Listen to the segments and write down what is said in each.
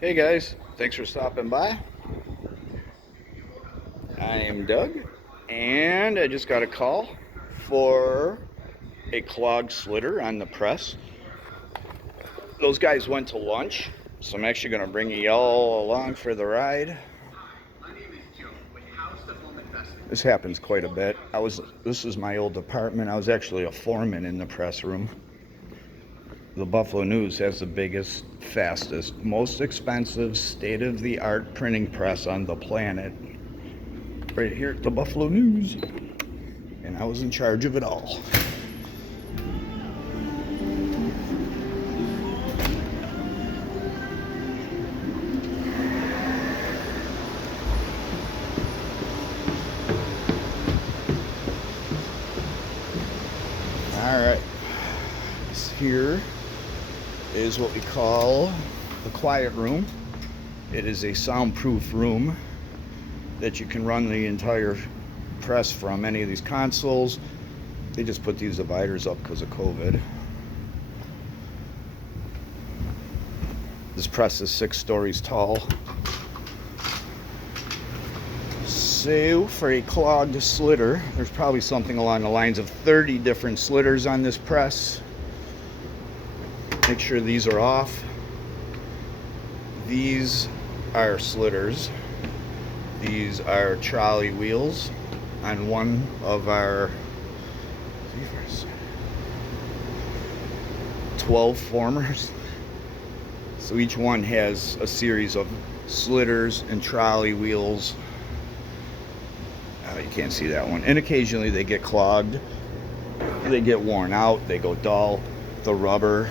Hey guys, thanks for stopping by. I am Doug, and I just got a call for a clogged slitter on the press. Those guys went to lunch, so I'm actually going to bring you all along for the ride. This happens quite a bit. This is my old department. I was actually a foreman in the press room. The Buffalo News has the biggest, fastest, most expensive, state-of-the-art printing press on the planet. Right here at the Buffalo News. And I was in charge of it all. Alright. This here is what we call the quiet room. It is a soundproof room that you can run the entire press from. Any of these consoles, they just put these dividers up because of COVID. This press is 6 stories tall. So for a clogged slitter, there's probably something along the lines of 30 different slitters on this press. Make sure these are off. These are slitters. These are trolley wheels on one of our 12 formers. So each one has a series of slitters and trolley wheels. You can't see that one. And occasionally they get clogged. They get worn out. They go dull. The rubber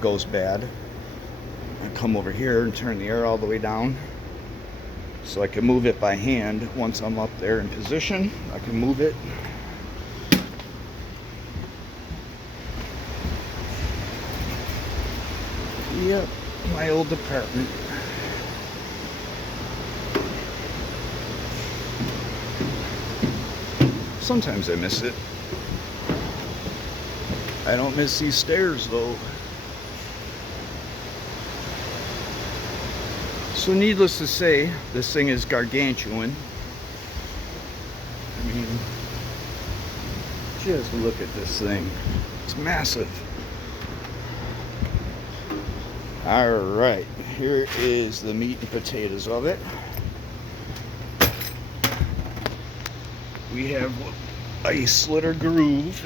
goes bad. I come over here and turn the air all the way down so I can move it by hand. Once I'm up there in position, I can move it. Yep, my old department. Sometimes I miss it. I don't miss these stairs though. So needless to say, this thing is gargantuan. I mean, just look at this thing. It's massive. Alright, here is the meat and potatoes of it. We have a slitter groove,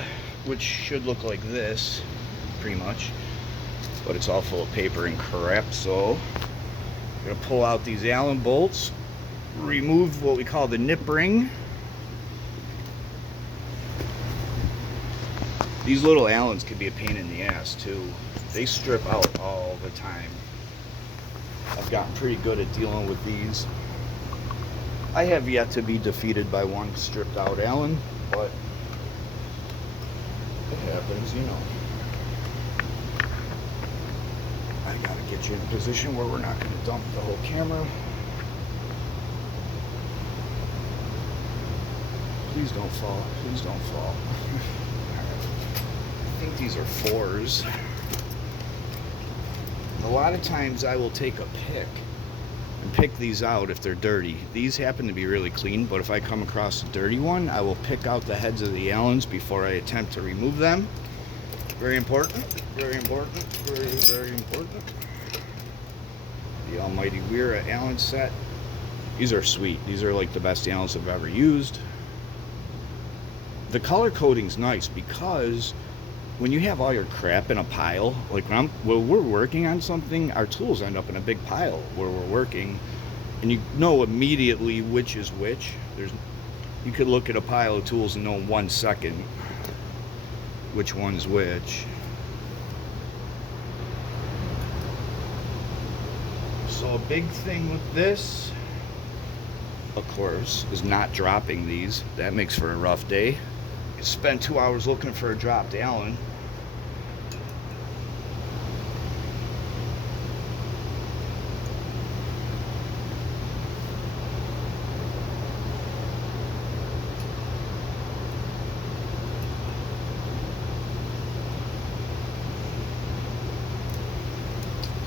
which should look like this, pretty much. But it's all full of paper and crap, so I'm going to pull out these Allen bolts, remove what we call the nip ring. These little Allens can be a pain in the ass too. They strip out all the time. I've gotten pretty good at dealing with these. I have yet to be defeated by one stripped out Allen, but it happens, you know. I gotta get you in a position where we're not gonna dump the whole camera. Please don't fall, please don't fall. I think these are 4s. A lot of times I will take a pick and pick these out if they're dirty. These happen to be really clean, but if I come across a dirty one, I will pick out the heads of the Allens before I attempt to remove them. Very important, very important, very, very important. The almighty Weir Allen set. These are sweet. These are like the best Allens I've ever used. The color coding's nice because when you have all your crap in a pile, like when we're working on something, our tools end up in a big pile where we're working, and you know immediately which is which. You could look at a pile of tools and know in 1 second which one's which. So a big thing with this, of course, is not dropping these. That makes for a rough day. You spend 2 hours looking for a dropped Allen.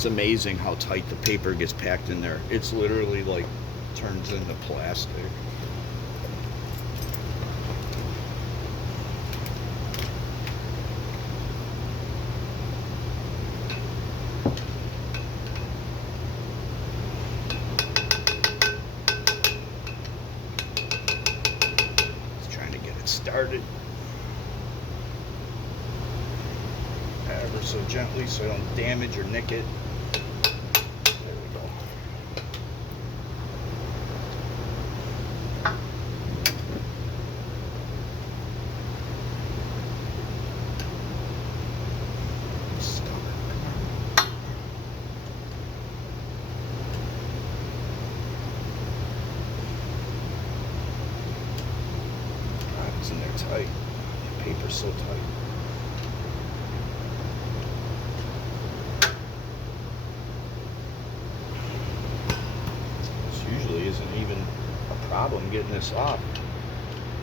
It's amazing how tight the paper gets packed in there. It's literally like turns into plastic. Just trying to get it started. Ever so gently so I don't damage or nick it. There we go. It's in there tight. The paper's so tight. Usually isn't even a problem getting this off,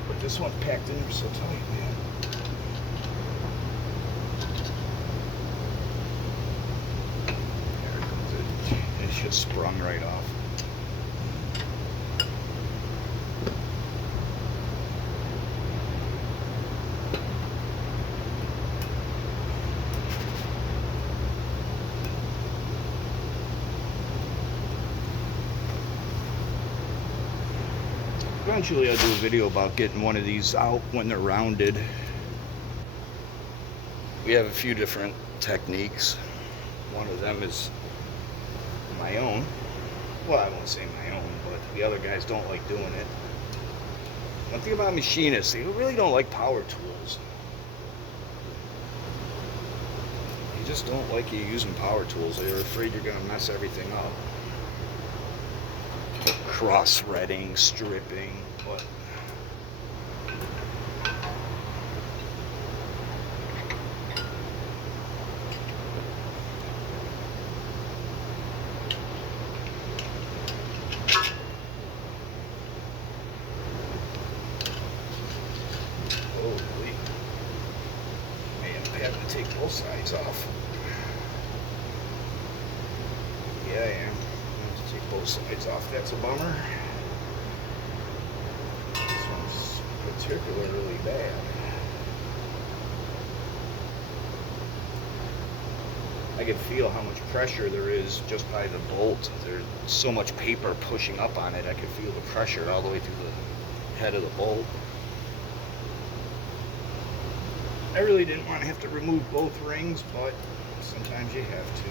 but this one packed in there so tight, man. There it goes. It should sprung right off. Eventually I'll do a video about getting one of these out when they're rounded. We have a few different techniques. One of them is my own. Well, I won't say my own, but the other guys don't like doing it. One thing about machinists, they really don't like power tools. They just don't like you using power tools. They're afraid you're going to mess everything up. Cross-threading, stripping, but holy, man, I'm having to take both sides off. Yeah, I am. Take both sides off. That's a bummer. This one's particularly bad. I can feel how much pressure there is just by the bolt. There's so much paper pushing up on it. I can feel the pressure all the way through the head of the bolt. I really didn't want to have to remove both rings, but sometimes you have to.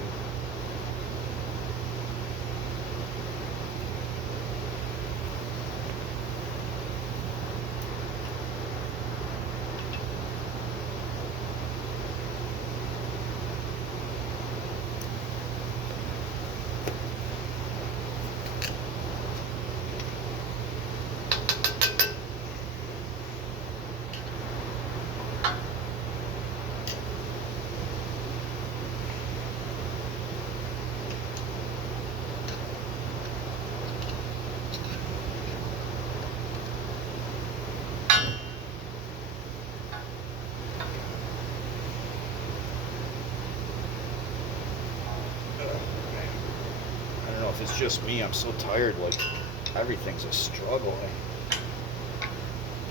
If it's just me, I'm so tired, like everything's a struggle.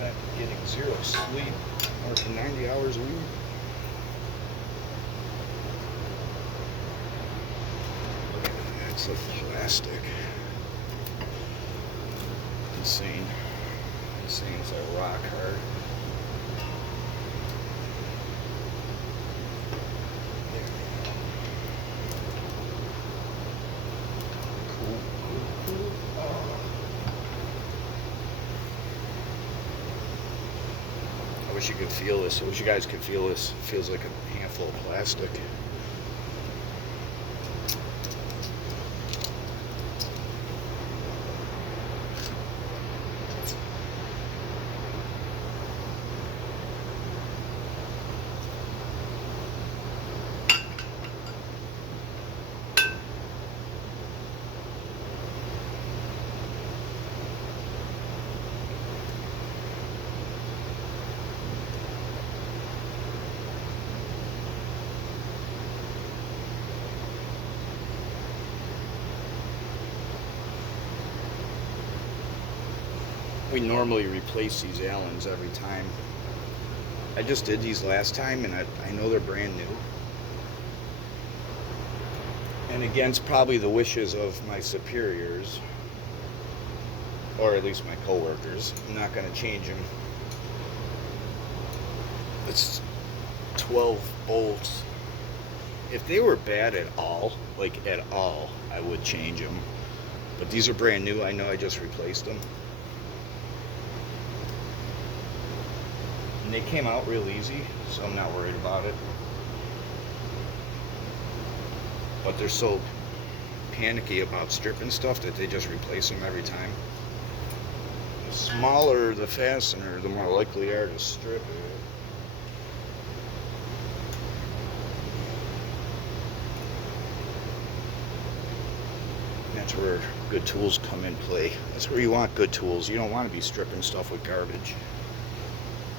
I'm getting zero sleep, working 90 hours a week. That's a plastic. Insane. Insane, it's like rock hard. I wish you could feel this. I wish you guys could feel this. It feels like a handful of plastic. We normally replace these Allens every time. I just did these last time, and I know they're brand new. And against probably the wishes of my superiors, or at least my coworkers, I'm not going to change them. It's 12 bolts. If they were bad at all, like at all, I would change them. But these are brand new. I know I just replaced them. And they came out real easy, so I'm not worried about it. But they're so panicky about stripping stuff that they just replace them every time. The smaller the fastener, the more likely they are to strip it. That's where good tools come in play. That's where you want good tools. You don't want to be stripping stuff with garbage.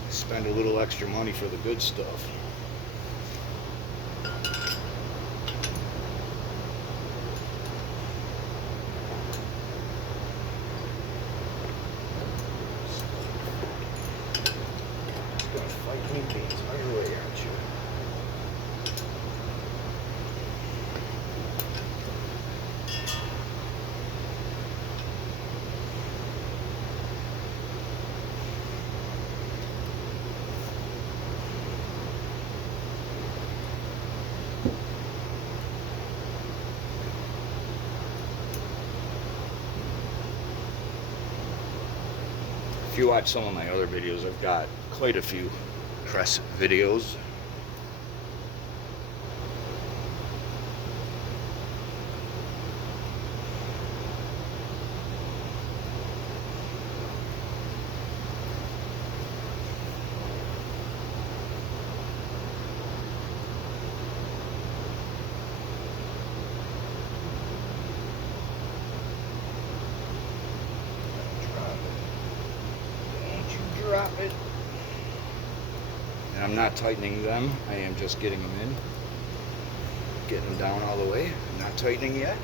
Spend a little extra money for the good stuff. It's gonna fight me the entire way, aren't you? If you watch some of my other videos, I've got quite a few press videos. Drop it. And I'm not tightening them. I am just getting them in. Getting them down all the way. I'm not tightening yet.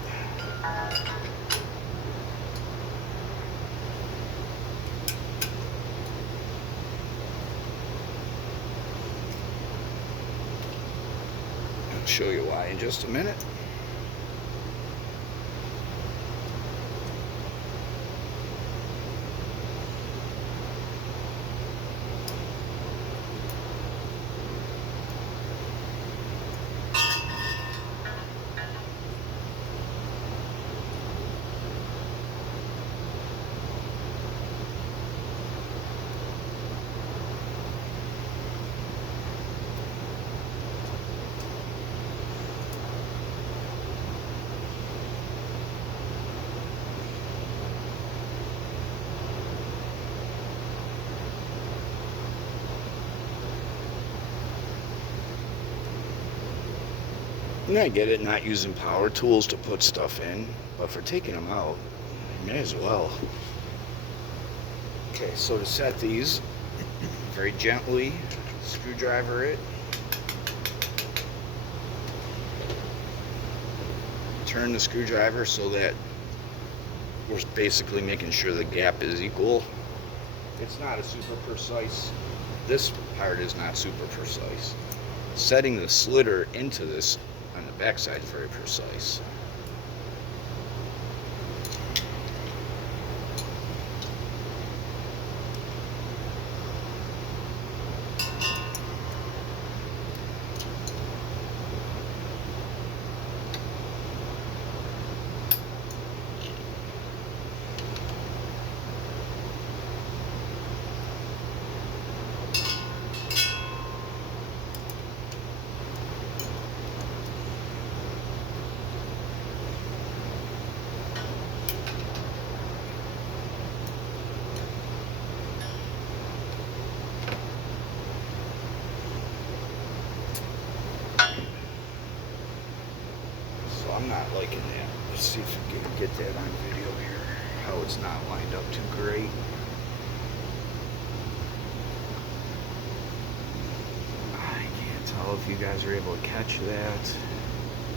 I'll show you why in just a minute. And I get it, not using power tools to put stuff in, but for taking them out, you may as well. Okay, so to set these, very gently screwdriver it. Turn the screwdriver so that we're basically making sure the gap is equal. It's not a super precise, this part is not super precise. Setting the slitter into this on the backside is very precise. I'm not liking that. Let's see if we can get that on video here, how it's not lined up too great. I can't tell if you guys are able to catch that.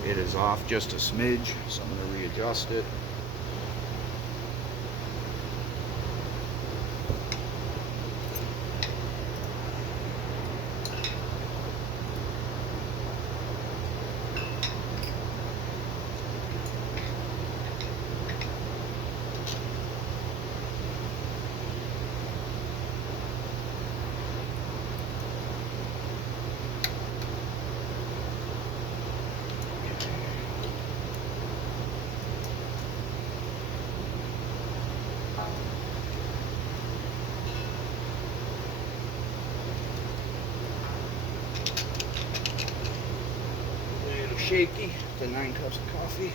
It is off just a smidge, so I'm going to readjust it. shaky, the 9 cups of coffee.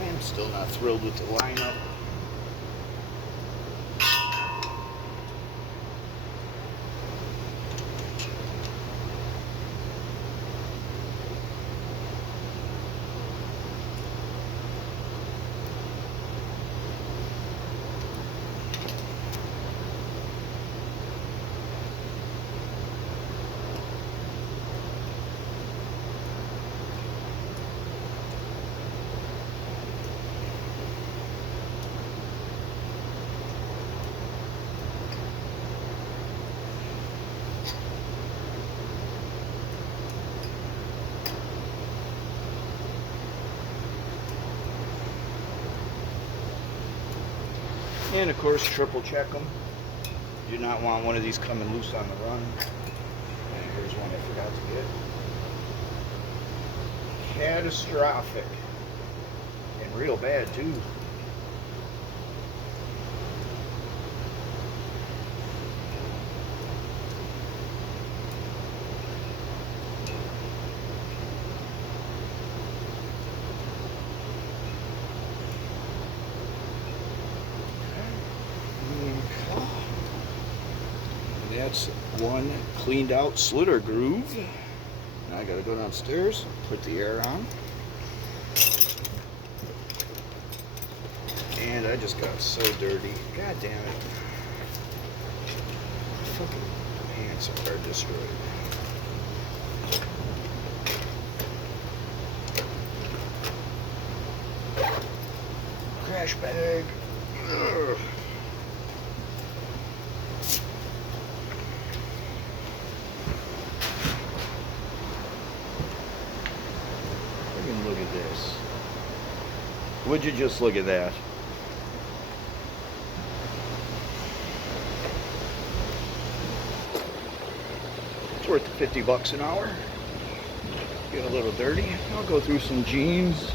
I'm still not thrilled with the lineup. And of course, triple check them. You do not want one of these coming loose on the run. And here's one I forgot to get. Catastrophic. And real bad too. That's one cleaned out slitter groove. Now I gotta go downstairs, put the air on. And I just got so dirty. God damn it. Fucking pants are destroyed. Crash bag. Ugh. Look at this. Would you just look at that? It's worth 50 bucks an hour. Get a little dirty. I'll go through some jeans.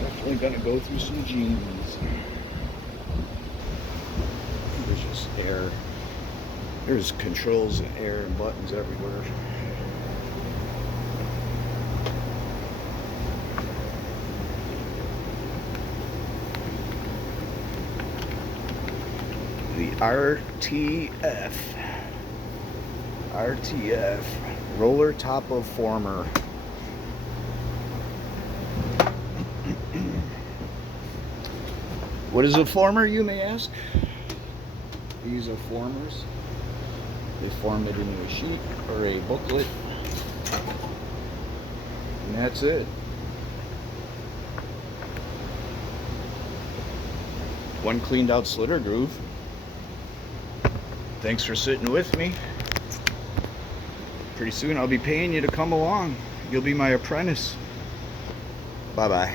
Definitely gonna go through some jeans. There's just air. There's controls and air and buttons everywhere. The RTF roller top of former. What is a former, you may ask? These are formers. They form it into a sheet or a booklet. And that's it. One cleaned out slitter groove. Thanks for sitting with me. Pretty soon I'll be paying you to come along. You'll be my apprentice. Bye-bye.